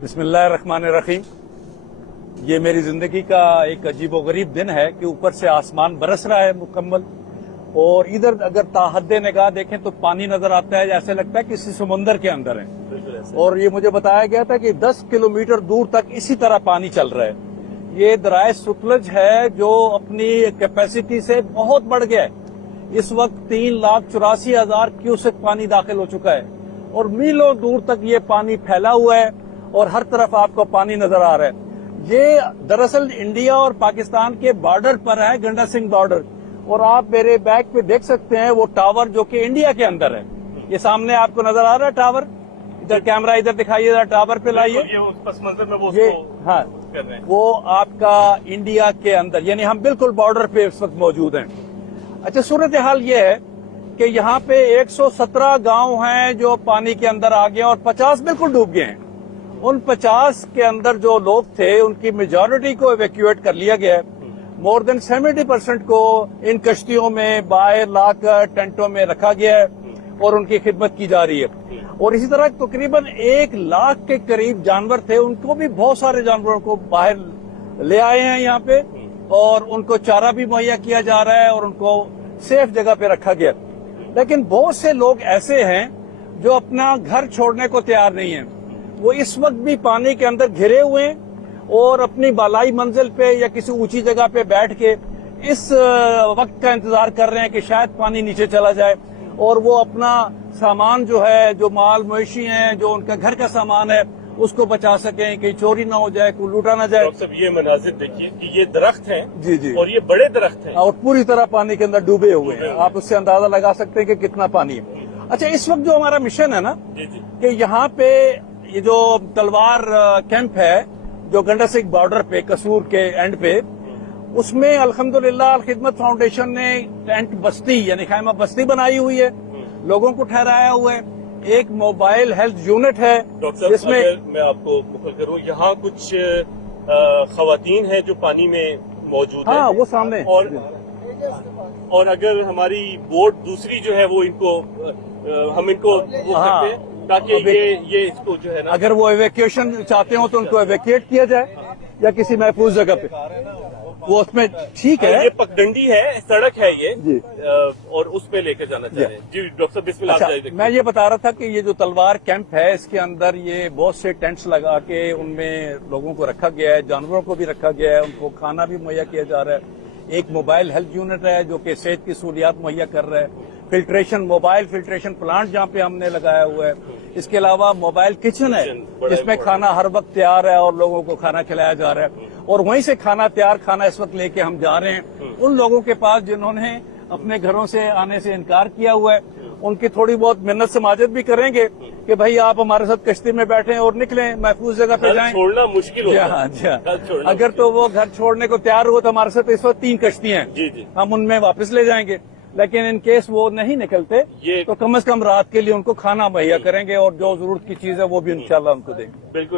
बिस्मिल्लाहिर्रहमानिर्रहीम। ये मेरी जिंदगी का एक अजीबोगरीब दिन है कि ऊपर से आसमान बरस रहा है मुकम्मल, और इधर अगर ताहद्दे निगाह देखें तो पानी नजर आता है, जैसे लगता है किसी समुंदर के अंदर है। और ये मुझे बताया गया था कि 10 किलोमीटर दूर तक इसी तरह पानी चल रहा है। ये दरिया सतलुज है जो अपनी कैपेसिटी से बहुत बढ़ गया है। इस वक्त 3,84,000 क्यूसेक पानी दाखिल हो चुका है और मीलों दूर तक ये पानी फैला हुआ है और हर तरफ आपको पानी नजर आ रहा है। ये दरअसल इंडिया और पाकिस्तान के बॉर्डर पर है, गंडा सिंह बॉर्डर। और आप मेरे बैक पे देख सकते हैं वो टावर जो कि इंडिया के अंदर है। ये सामने आपको नजर आ रहा है टावर, इधर कैमरा इधर दिखाइए, इधर टावर पे लाइए। ये हाँ, वो आपका इंडिया के अंदर, यानी हम बिल्कुल बॉर्डर पे इस वक्त मौजूद हैं। अच्छा, सूरत हाल ये है कि यहाँ पे 117 गांव हैं जो पानी के अंदर आ गए और 50 बिल्कुल डूब गए हैं। उन 50 के अंदर जो लोग थे उनकी मेजॉरिटी को इवैक्यूएट कर लिया गया है। मोर देन 70% को इन कश्तियों में बाहर लाकर टेंटों में रखा गया है और उनकी खिदमत की जा रही है। और इसी तरह तकरीबन 1 लाख के करीब जानवर थे, उनको भी बहुत सारे जानवरों को बाहर ले आए हैं यहाँ पे, और उनको चारा भी मुहैया किया जा रहा है और उनको सेफ जगह पे रखा गया। लेकिन बहुत से लोग ऐसे हैं जो अपना घर छोड़ने को तैयार नहीं है। वो इस वक्त भी पानी के अंदर घिरे हुए हैं और अपनी बालाई मंजिल पे या किसी ऊंची जगह पे बैठ के इस वक्त का इंतजार कर रहे हैं कि शायद पानी नीचे चला जाए और वो अपना सामान जो है, जो माल मवेशी हैं, जो उनका घर का सामान है, उसको बचा सकें, कहीं चोरी ना हो जाए, कोई लूटा ना जाए। डॉक्टर साहब, ये मनाजिर देखिए कि ये दरख्त हैं जी जी, और ये बड़े दरख्त हैं और पूरी तरह पानी के अंदर डूबे हुए हैं। आप उससे अंदाजा लगा सकते हैं कि कितना पानी है। अच्छा, इस वक्त जो हमारा मिशन है ना, कि यहाँ पे ये जो तलवार कैंप है जो गंडा सिंह बॉर्डर पे कसूर के एंड पे, उसमें अल्हम्दुलिल्लाह अल खिदमत फाउंडेशन ने टेंट बस्ती यानी खैमा बस्ती बनाई हुई है, लोगों को ठहराया हुआ है। एक मोबाइल हेल्थ यूनिट है जिसमें, मैं आपको मुखर करूँ, यहाँ कुछ खवातीन हैं जो पानी में मौजूद हाँ, हैं। वो सामने। और अगर हमारी बोट दूसरी जो है वो इनको हम इनको वो हाँ, करते हैं ताकि ये इसको जो है ना, अगर वो इवैक्यूएशन चाहते हो तो उनको इवैक्यूएट किया जाए या किसी महफूज जगह पे, वो उसमें ठीक है। ये पगडंडी है, सड़क है ये जी, और उस पे लेकर जाना चाहिए। जी डॉक्टर साहब, बिस्मिल्लाह। अच्छा, मैं ये बता रहा था कि ये जो तलवार कैंप है इसके अंदर ये बहुत से टेंट्स लगा के उनमें लोगों को रखा गया है, जानवरों को भी रखा गया है, उनको खाना भी मुहैया किया जा रहा है। एक मोबाइल हेल्थ यूनिट है जो कि सेहत की सहूलियात मुहैया कर रहा है। फिल्ट्रेशन, मोबाइल फिल्ट्रेशन प्लांट जहाँ पे हमने लगाया हुआ है। इसके अलावा मोबाइल किचन है जिसमें खाना हर वक्त तैयार है और लोगों को खाना खिलाया जा रहा है। और वहीं से तैयार खाना इस वक्त लेके हम जा रहे हैं उन लोगों के पास जिन्होंने अपने घरों से आने से इनकार किया हुआ है। उनकी थोड़ी बहुत मिन्नत समाजत भी करेंगे कि भाई आप हमारे साथ कश्ती में बैठें और निकलें, महफूज जगह पे जाएं। छोड़ना मुश्किल होता है। अगर तो वो घर छोड़ने को तैयार हो तो हमारे साथ इस वक्त 3 कश्तियां हैं। जी, हम उनमें वापस ले जाएंगे। लेकिन इन केस वो नहीं निकलते तो कम से कम रात के लिए उनको खाना मुहैया करेंगे और जो जरूरत की चीज है वो भी इंशाल्लाह उनको देंगे। बिल्कुल।